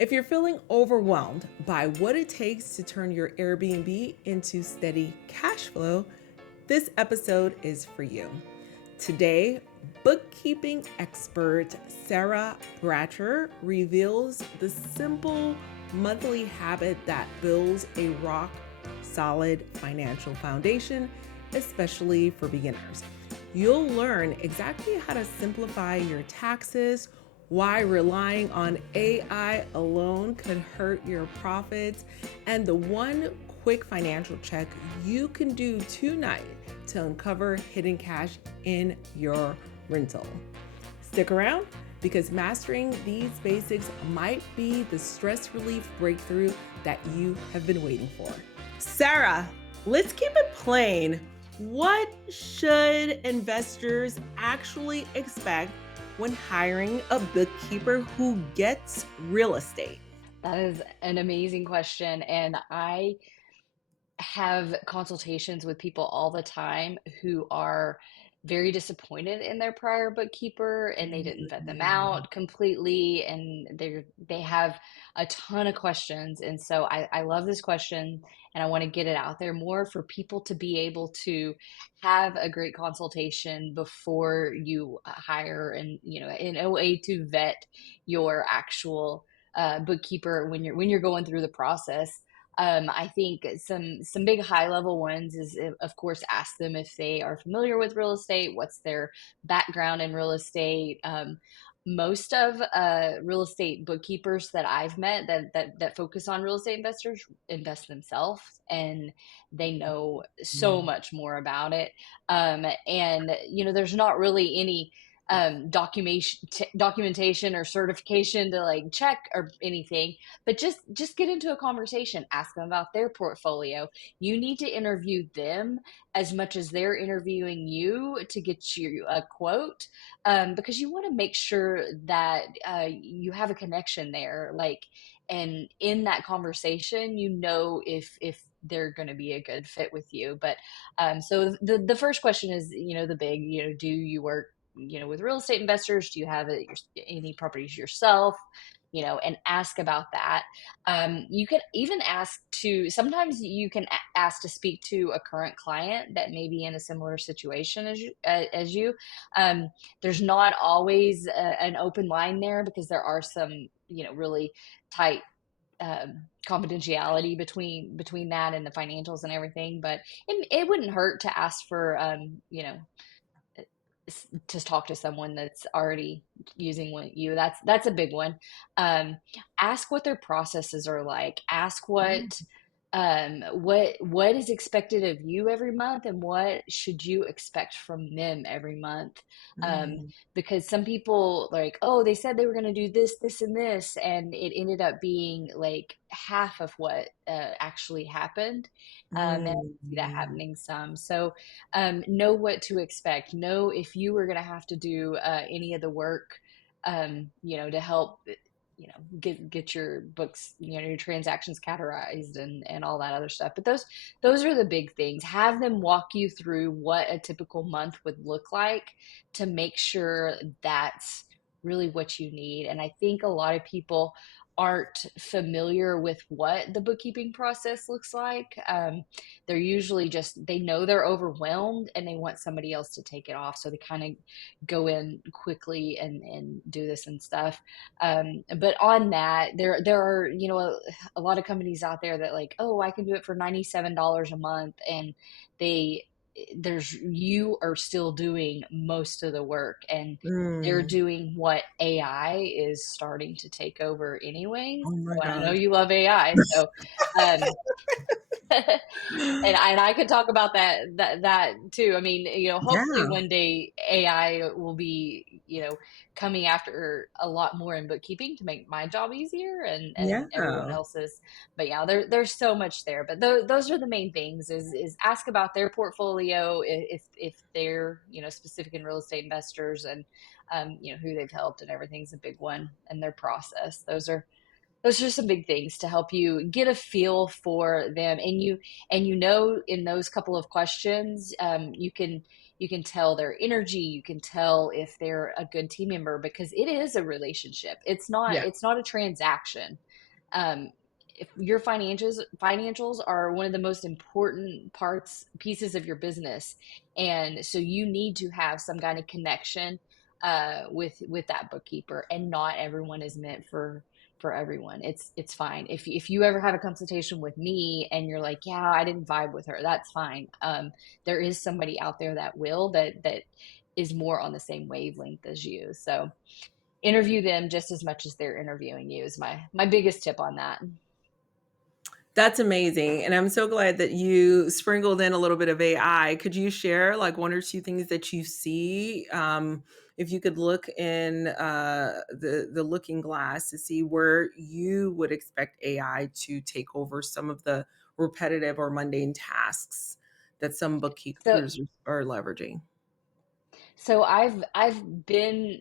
If you're feeling overwhelmed by what it takes to turn your Airbnb into steady cash flow, this episode is for you. Today, bookkeeping expert Sara Brather reveals the simple monthly habit that builds a rock solid financial foundation, especially for beginners. You'll learn exactly how to simplify your taxes, why relying on AI alone could hurt your profits, and the one quick financial check you can do tonight to uncover hidden cash in your rental. Stick around because mastering these basics might be the stress relief breakthrough that you have been waiting for. Sara, let's keep it plain. What should investors actually expect when hiring a bookkeeper who gets real estate? That is an amazing question. And I have consultations with people all the time who are very disappointed in their prior bookkeeper and they didn't vet them out completely and they have a ton of questions. And so I love this question and I want to get it out there more for people to be able to have a great consultation before you hire and in a way to vet your actual bookkeeper when you're going through the process. I think some big high level ones is, of course, ask them if they are familiar with real estate, what's their background in real estate. Most of real estate bookkeepers that I've met that focus on real estate investors invest themselves, and they know so much more about it. And there's not really any documentation or certification to like check or anything, but just get into a conversation, ask them about their portfolio. You need to interview them as much as they're interviewing you to get you a quote, because you want to make sure that you have a connection there, like, and in that conversation if they're going to be a good fit with you. But so the first question is, the big, do you work with real estate investors? Do you have any properties yourself? And ask about that. You can even sometimes you can ask to speak to a current client that may be in a similar situation as you. There's not always an open line there because there are some, really tight confidentiality between that and the financials and everything. But it wouldn't hurt to ask for, to talk to someone that's already using you. That's a big one. Ask what their processes are like. Ask what is expected of you every month and what should you expect from them every month. Because some people, like, oh, they said they were going to do this and this, and it ended up being like half of what actually happened. And I see that happening some. So know what to expect. Know if you were going to have to do any of the work, to help get your books, your transactions categorized and all that other stuff. But those are the big things. Have them walk you through what a typical month would look like to make sure that's really what you need. And I think a lot of people aren't familiar with what the bookkeeping process looks like. They're usually they know they're overwhelmed and they want somebody else to take it off, so they kind of go in quickly and do this and stuff. But on that, there are, a lot of companies out there that, like, oh, I can do it for $97 a month, and you are still doing most of the work, and they're doing what AI is starting to take over anyways. Oh my So I know gosh. you love AI, so um, and I could talk about that too. I mean, hopefully Yeah. one day AI will be, coming after a lot more in bookkeeping to make my job easier and everyone Yeah. else's. But yeah, there's so much there. But those are the main things: is ask about their portfolio, if they're, specific in real estate investors, and who they've helped, and everything's a big one, and their process. Those are some big things to help you get a feel for them. And in those couple of questions, you can tell their energy. You can tell if they're a good team member, because it is a relationship. It's not Yeah. it's not a transaction. um, if your financials are one of the most important pieces of your business, and so you need to have some kind of connection with that bookkeeper. And not everyone is meant for everyone. It's fine if you ever have a consultation with me and you're like, yeah, I didn't vibe with her, that's fine. There is somebody out there that will, that is more on the same wavelength as you. So interview them just as much as they're interviewing you is my biggest tip on that. That's amazing. And I'm so glad that you sprinkled in a little bit of AI. Could you share like one or two things that you see? If you could look in the looking glass to see where you would expect AI to take over some of the repetitive or mundane tasks that some So bookkeepers are leveraging. I've been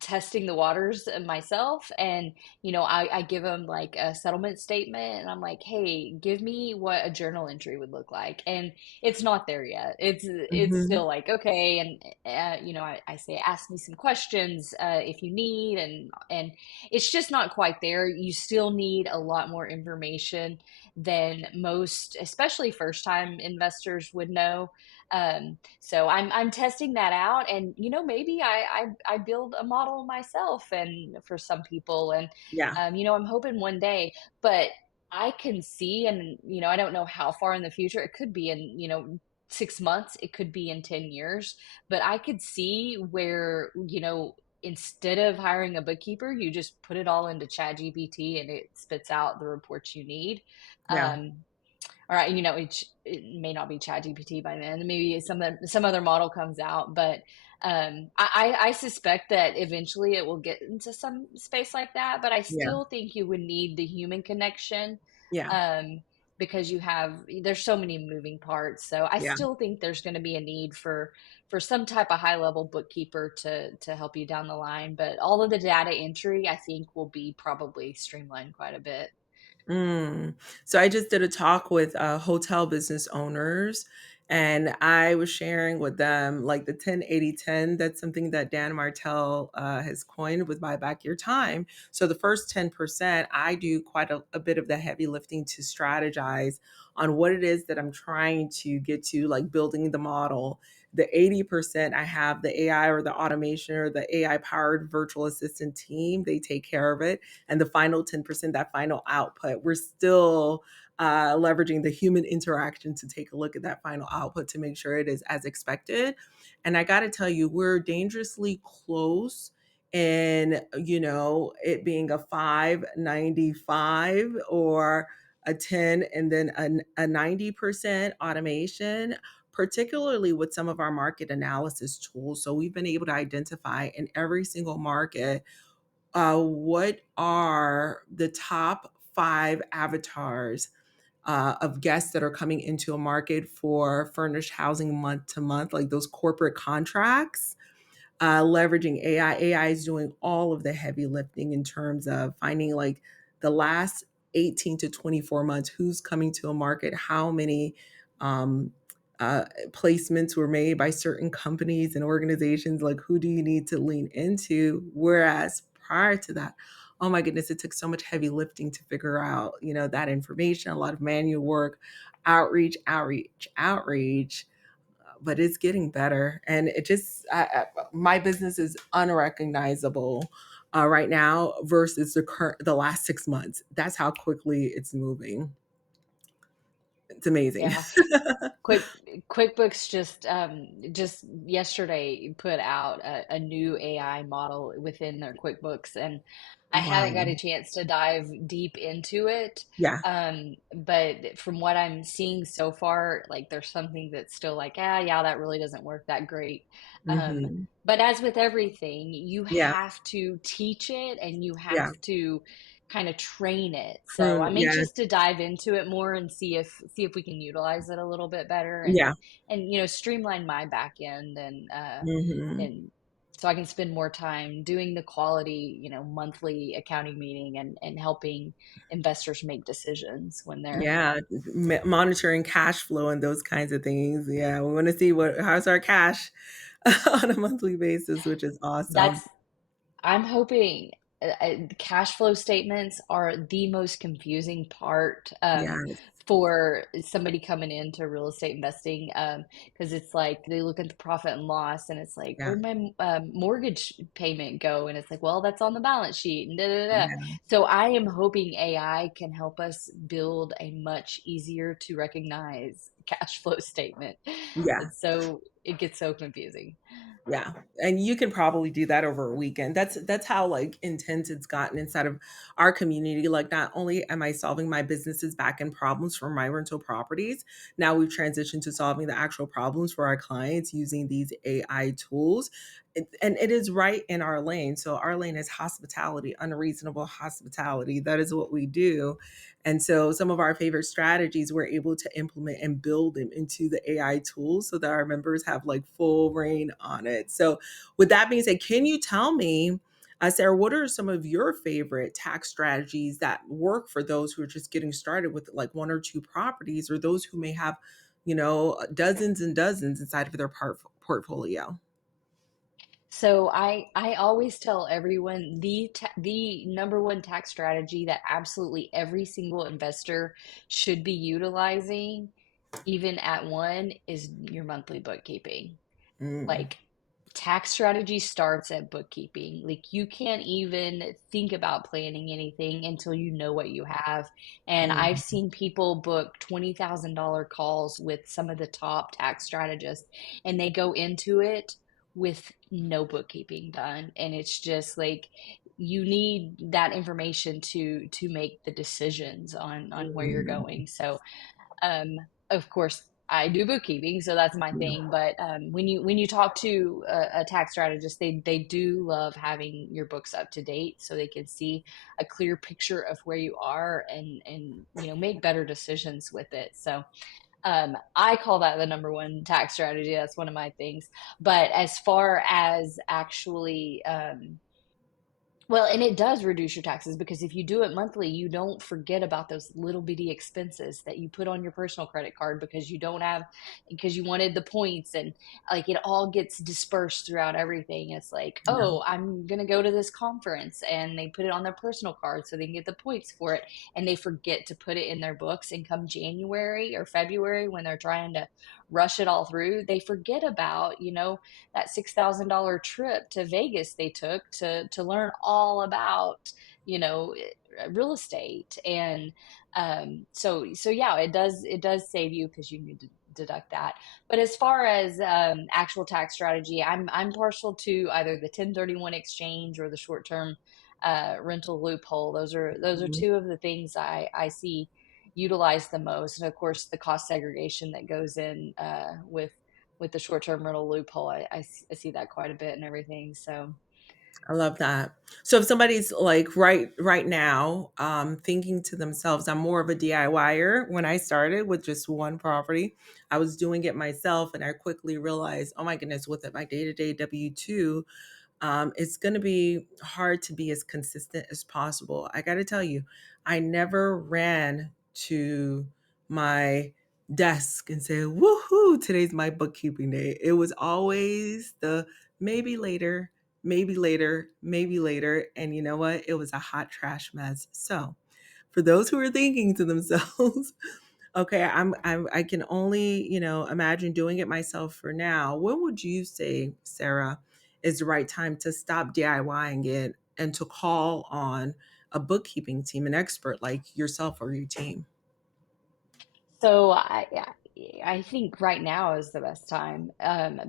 testing the waters myself, and I give them like a settlement statement, and I'm like, hey, give me what a journal entry would look like. And it's not there yet. It's Hmm. still like, okay. And I say, ask me some questions if you need. And it's just not quite there. You still need a lot more information than most, especially first time investors, would know. So I'm testing that out, and maybe I build a model myself, and for some people, and Yeah. I'm hoping one day. But I can see, and I don't know how far in the future. It could be in 6 months, it could be in 10 years, but I could see where instead of hiring a bookkeeper, you just put it all into ChatGPT and it spits out the reports you need. Yeah. Um, all right, it may not be Chat GPT by then. Maybe some other model comes out, but I suspect that eventually it will get into some space like that. But I Yeah. still think you would need the human connection, Yeah. um, because there's so many moving parts. So I Yeah. still think there's going to be a need for some type of high level bookkeeper to help you down the line. But all of the data entry, I think, will be probably streamlined quite a bit. Mm. So I just did a talk with hotel business owners, and I was sharing with them like the 10-80-10. That's something that Dan Martell has coined with buy back your time. So the first 10%, I do quite a bit of the heavy lifting to strategize on what it is that I'm trying to get to, like building the model. The 80%, I have the AI or the automation or the AI powered virtual assistant team. They take care of it. And the final 10%, that final output, we're still leveraging the human interaction to take a look at that final output to make sure it is as expected. And I got to tell you, we're dangerously close in, it being a 595 or a 10 and then a 90% automation, particularly with some of our market analysis tools. So we've been able to identify in every single market what are the top five avatars of guests that are coming into a market for furnished housing month to month, like those corporate contracts, leveraging AI. AI is doing all of the heavy lifting in terms of finding like the last 18 to 24 months, who's coming to a market, how many um, placements were made by certain companies and organizations, like who do you need to lean into? Whereas prior to that, oh my goodness, it took so much heavy lifting to figure out, that information, a lot of manual work, outreach, but it's getting better. And it just, my business is unrecognizable right now versus the last 6 months. That's how quickly it's moving. It's amazing. Yeah. Quick QuickBooks just yesterday put out a new AI model within their QuickBooks, and I haven't got Wow. a chance to dive deep into it. Yeah. But from what I'm seeing so far, like there's something that's still like, yeah, that really doesn't work that great. Um, Hmm. but as with everything, you Yeah. have to teach it and you have Yeah. to kind of train it. So Prune. I'm Yeah. anxious to dive into it more and see if we can utilize it a little bit better, Yeah. and streamline my back end, Hmm. and so I can spend more time doing the quality, monthly accounting meeting, and helping investors make decisions when they're Yeah. Monitoring cash flow and those kinds of things. Yeah. We want to see how's our cash on a monthly basis, which is awesome. that's I'm hoping cash flow statements are the most confusing part Yes. for somebody coming into real estate investing, because it's like they look at the profit and loss and it's like, Yeah. where'd my mortgage payment go? And it's like, well, that's on the balance sheet and da da da. Yeah. So I am hoping AI can help us build a much easier to recognize cash flow statement. Yeah. It's so it gets so confusing. Yeah, and you can probably do that over a weekend. That's how like intense it's gotten inside of our community. Like not only am I solving my business's back end problems for my rental properties, now we've transitioned to solving the actual problems for our clients using these AI tools. And it is right in our lane. So our lane is hospitality, unreasonable hospitality. That is what we do. And so some of our favorite strategies we're able to implement and build them into the AI tools so that our members have like full reign on it. So with that being said, can you tell me, Sarah, what are some of your favorite tax strategies that work for those who are just getting started with like one or two properties, or those who may have, dozens and dozens inside of their portfolio? So I always tell everyone the number one tax strategy that absolutely every single investor should be utilizing, even at one, is your monthly bookkeeping. Mm, Like, tax strategy starts at bookkeeping. Like, you can't even think about planning anything until you know what you have. And I've mm, seen people book $20,000 calls with some of the top tax strategists, and they go into it with no bookkeeping done. And it's just like, you need that information to make the decisions on where you're mm, going. So um, of course, I do bookkeeping, so that's my thing. But when you talk to a tax strategist, they do love having your books up to date, so they can see a clear picture of where you are and make better decisions with it. So I call that the number one tax strategy. That's one of my things. But as far as actually well, and it does reduce your taxes, because if you do it monthly, you don't forget about those little bitty expenses that you put on your personal credit card because you wanted the points, and like it all gets dispersed throughout everything. It's like, yeah, oh, I'm going to go to this conference, and they put it on their personal card so they can get the points for it, and they forget to put it in their books. And come January or February, when they're trying to rush it all through, they forget about, that $6,000 trip to Vegas they took to learn all about, you know, real estate. And so yeah, it does save you because you need to deduct that. But as far as actual tax strategy, I'm partial to either the 1031 exchange or the short term rental loophole. Those are mhm. two of the things I see utilized the most. And of course, the cost segregation that goes in with the short-term rental loophole. I see that quite a bit and everything. So I love that. So if somebody's like right now, thinking to themselves, I'm more of a DIYer. When I started with just one property, I was doing it myself, and I quickly realized, oh my goodness, with it, my day to day W-2, it's going to be hard to be as consistent as possible. I got to tell you, I never ran to my desk and said, woohoo, today's my bookkeeping day. It was always the maybe later, maybe later, maybe later. And you know what? It was a hot trash mess. So, for those who are thinking to themselves, okay, I can only, imagine doing it myself for now. When would you say, Sarah, is the right time to stop DIYing it and to call on a bookkeeping team, an expert like yourself or your team? So I think right now is the best time,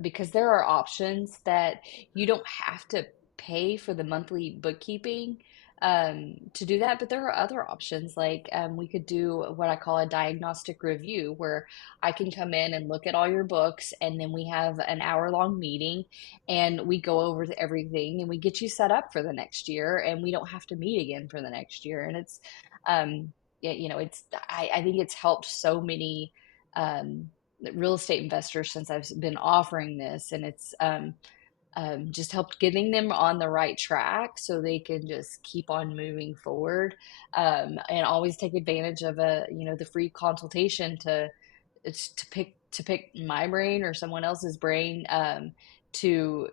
because there are options that you don't have to pay for the monthly bookkeeping to do that. But there are other options, like we could do what I call a diagnostic review, where I can come in and look at all your books, and then we have an hour-long meeting, and we go over everything, and we get you set up for the next year, and we don't have to meet again for the next year. And it's it's I think it's helped so many um, real estate investors since I've been offering this, and it's just helped getting them on the right track so they can just keep on moving forward, and always take advantage of the free consultation to pick my brain or someone else's brain, to,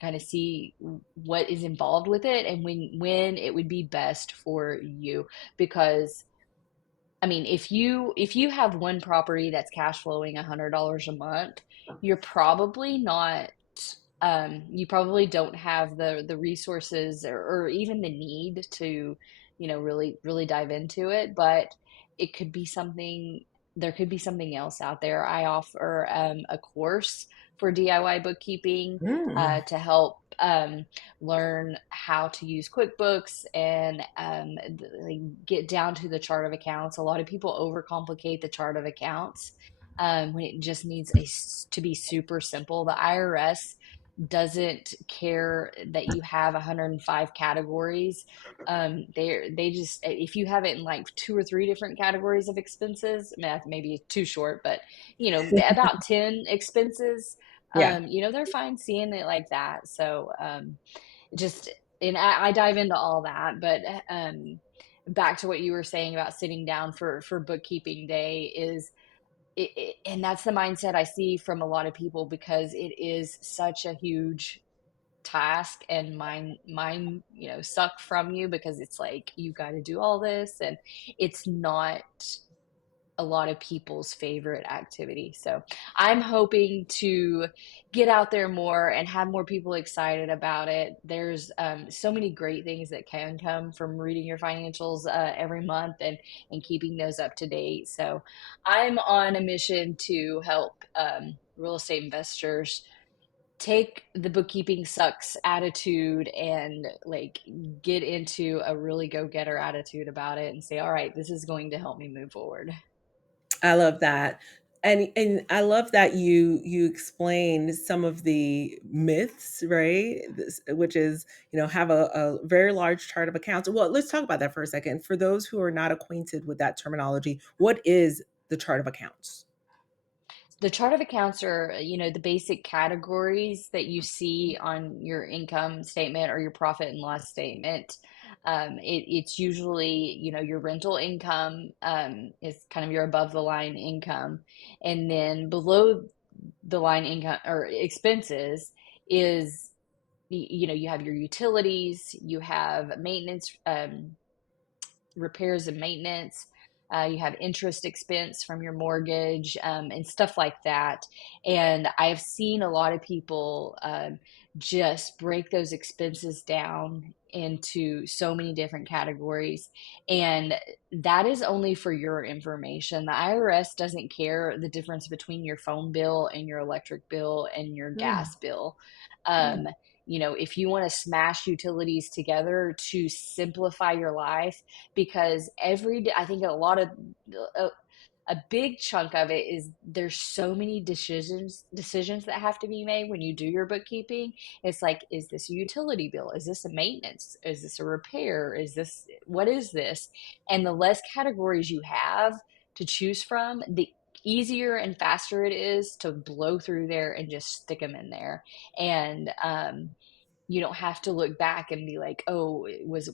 kind of see what is involved with it and when it would be best for you. Because I mean, if you have one property that's cash flowing $100 a month, you're probably not you probably don't have the resources or even the need to, really dive into it. But it could be something, there could be something else out there. I offer a course for DIY bookkeeping Mm. to help learn how to use QuickBooks and like get down to the chart of accounts. A lot of people overcomplicate the chart of accounts when it just needs to be super simple. The IRS doesn't care that you have 105 categories. They just, if you have it in like two or three different categories of expenses, math maybe too short, but about 10 expenses, Yeah. they're fine seeing it like that. So just, and I dive into all that. But back to what you were saying about sitting down for bookkeeping day is and that's the mindset I see from a lot of people, because it is such a huge task and mind suck from you, because it's like you got to do all this, and it's not a lot of people's favorite activity. So I'm hoping to get out there more and have more people excited about it. There's so many great things that can come from reading your financials every month and keeping those up to date. So I'm on a mission to help real estate investors take the bookkeeping sucks attitude and like get into a really go-getter attitude about it and say, all right, this is going to help me move forward. I love that. And I love that you explained some of the myths, right? Which is, have a very large chart of accounts. Well, let's talk about that for a second. For those who are not acquainted with that terminology, what is the chart of accounts? The chart of accounts are, the basic categories that you see on your income statement or your profit and loss statement. It's usually, your rental income is kind of your above the line income. And then below the line income or expenses is, you have your utilities, you have maintenance, repairs and maintenance. You have interest expense from your mortgage and stuff like that. And I've seen a lot of people just break those expenses down into so many different categories. And that is only for your information. The IRS doesn't care the difference between your phone bill and your electric bill and your Mm, gas bill. mm, Um, if you want to smash utilities together to simplify your life, because every day, I think a, a big chunk of it is there's so many decisions that have to be made when you do your bookkeeping. It's like, is this a utility bill? Is this a maintenance? Is this a repair? Is this, what is this? And the less categories you have to choose from, the easier and faster it is to blow through there and just stick them in there. And you don't have to look back and be like, oh, it was,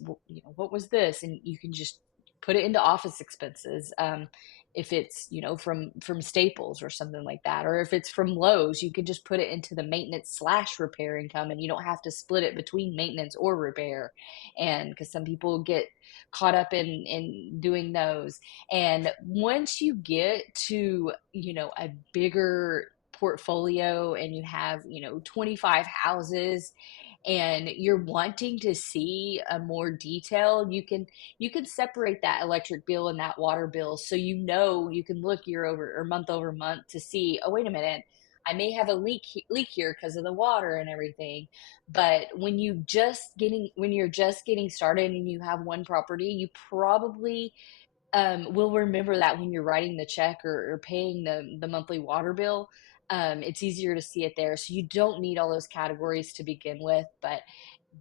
what was this? And you can just put it into office expenses. If it's, from Staples or something like that, or if it's from Lowe's, you could just put it into the maintenance slash repair income, and you don't have to split it between maintenance or repair. And because some people get caught up in doing those. And once you get to, a bigger portfolio and you have 25 houses and you're wanting to see a more detail, you can separate that electric bill and that water bill, so you can look year over or month over month to see, oh wait a minute, I may have a leak here because of the water and everything. But when you're just getting started and you have one property, you probably will remember that when you're writing the check or paying the monthly water bill. It's easier to see it there. So you don't need all those categories to begin with, but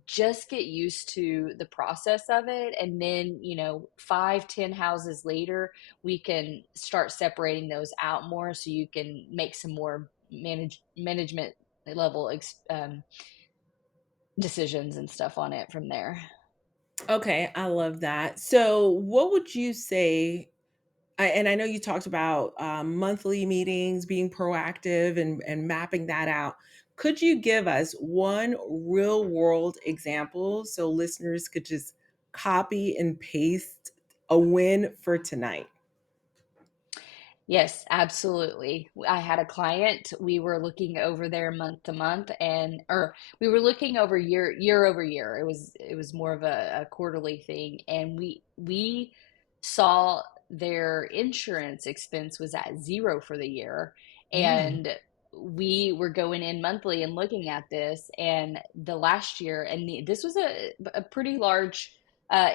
just get used to the process of it. And then, 5, 10 houses later, we can start separating those out more so you can make some more management level decisions and stuff on it from there. okay, I love that. So, what would you say? And I know you talked about monthly meetings, being proactive and mapping that out. Could you give us one real world example so listeners could just copy and paste a win for tonight? Yes, absolutely. I had a client, we were looking over their month to month or we were looking over year over year. It was more of a quarterly thing, and we saw their insurance expense was at zero for the year, Mm, and we were going in monthly and looking at this, and the last year, and this was a pretty large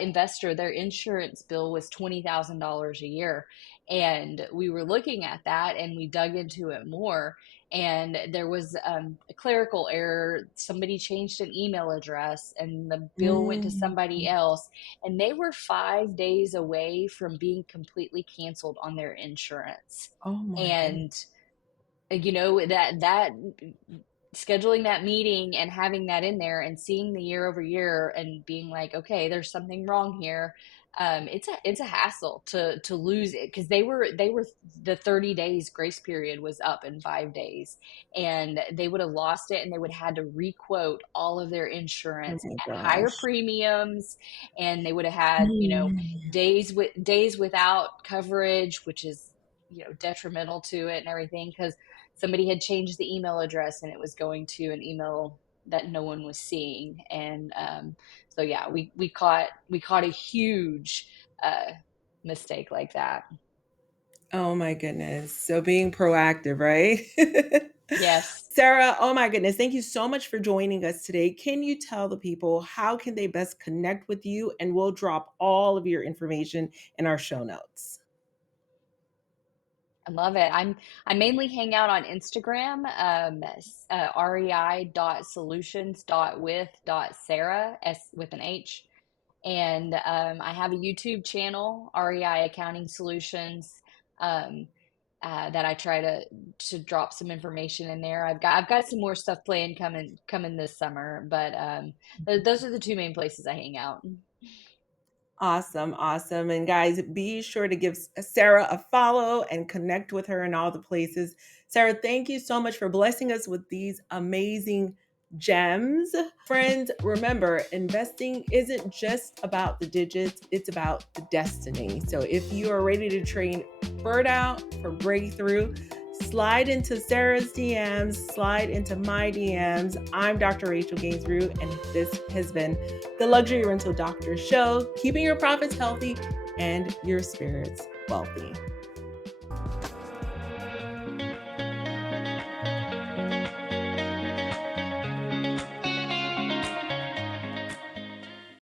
investor. Their insurance bill was $20,000 a year, and we were looking at that and we dug into it more. And there was a clerical error. Somebody changed an email address and the bill went to mm. somebody else. And they were 5 days away from being completely canceled on their insurance. Oh my goodness. And that scheduling that meeting and having that in there and seeing the year over year and being like, okay, there's something wrong here. It's a hassle to lose it, because they were the 30 days grace period was up in 5 days, and they would have lost it, and they would have had to requote all of their Oh insurance my at higher gosh. premiums, and they would have had Mm. days without coverage, which is detrimental to it and everything, because somebody had changed the email address and it was going to an email that no one was seeing. And so yeah, we caught a huge uh, mistake like that. Oh my goodness. So being proactive, right? Yes. Sarah, oh my goodness. Thank you so much for joining us today. Can you tell the people how can they best connect with you? And we'll drop all of your information in our show notes. I love it. I mainly hang out on Instagram, rei.solutions.with.sarah, S with an H. And I have a YouTube channel, REI Accounting Solutions, um, that I try to drop some information in there. I've got some more stuff planned coming this summer, but those are the two main places I hang out. Awesome, awesome. And guys, be sure to give Sarah a follow and connect with her in all the places. Sarah, thank you so much for blessing us with these amazing gems. Friends, remember, investing isn't just about the digits, it's about the destiny. So if you are ready to train burnout for breakthrough, slide into Sarah's DMs, slide into my DMs. I'm Dr. Rachel Gainsborough, and this has been the Luxury Rental Doctor Show, keeping your profits healthy and your spirits wealthy.